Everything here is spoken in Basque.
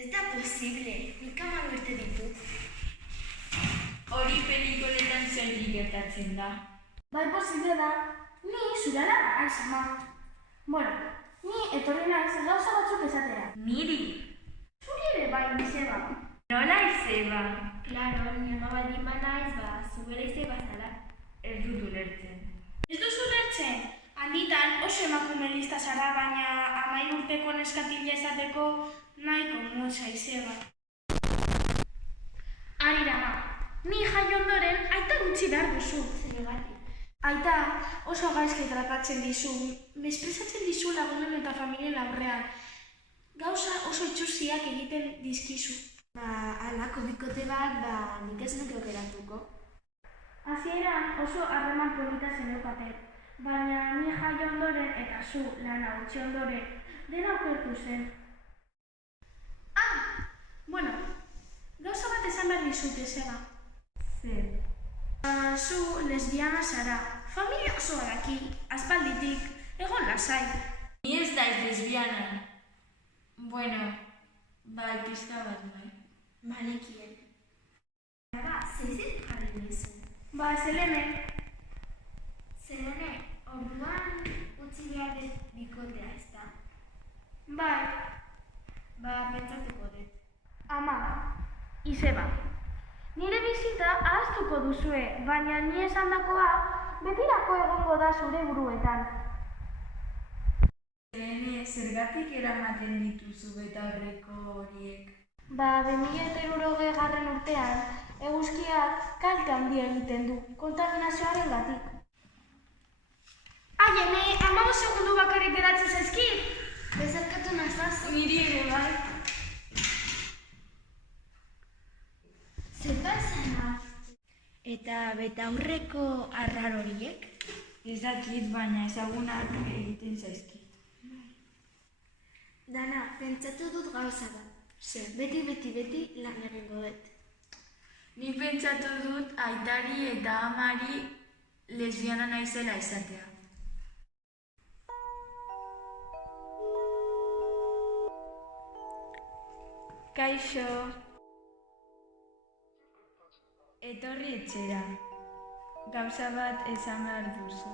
Ez da posible, nik 10 urte ditut. Hori pelikoletan zerri gertatzen da. Bai posible da, ni zure alaba naiz ama. Bueno, ni etorri naiz gauza batzuk esatera. Niri? Zuri ere bai, Izeba. Nola Izeba? Claro, ni ama baldin banaiz, zuela Izeba zara. Ez dut ulertzen. Ez duzu ulertzen? Handitan oso emakume lista zara, baina 10 urteko neskatila esateko nahiko motza Izeba. Arira ma, ni jai ondoren aita gutxi behar duzu. Zergatik. Aita oso gaizki tratatzen dizu, mesprezatzen dizu lagunen eta familien aurrean. Gauza oso itxusiak egiten dizkizu. Halako bikote bat, nik ez nuke okeratuko. Hasieran oso harreman polita zeneukaten, baina ni jai ondoren eta zu lana utzi ondoren dena okertu zen. Bueno, gauza bat esan behar dizut Izeba. Zer? Zu lesbiana zara, familia osoa daki, aspalditik, egon lasai. Ni ez daiz lesbiana. Bueno, bai pizka bat bai. Malekien. Zeizen jarri nizu? Selene. Zelene, orduan utzi behar dut bikotea, ez da? Bai, Pentsatuko dut. ama, Izeba. Nire bizita ahaztuko duzue, baina ni esandakoa betirako egongo da zure buruetan. Zelene, zergatik eramaten dituzu betaurreko horiek? 2060 urtean, eguzkiak kalte handia egiten du, kontaminazioaren gatik. Aiene, 15 segundu bakarrik geratzen zaizkit! Bezarkatu nazazu. Niri ere bai. Zer da zena? Eta betaurreko arrar horiek? Ez dakit, baina ezagunak egiten zaizkit. Dana, pentsatu dut gauza bat. Beti lan egingo dut. Nik pentsatu dut aitari eta amari lesbiana naizela izatea. Kaixo. Etorri etxera. Gauza bat esan behar duzu.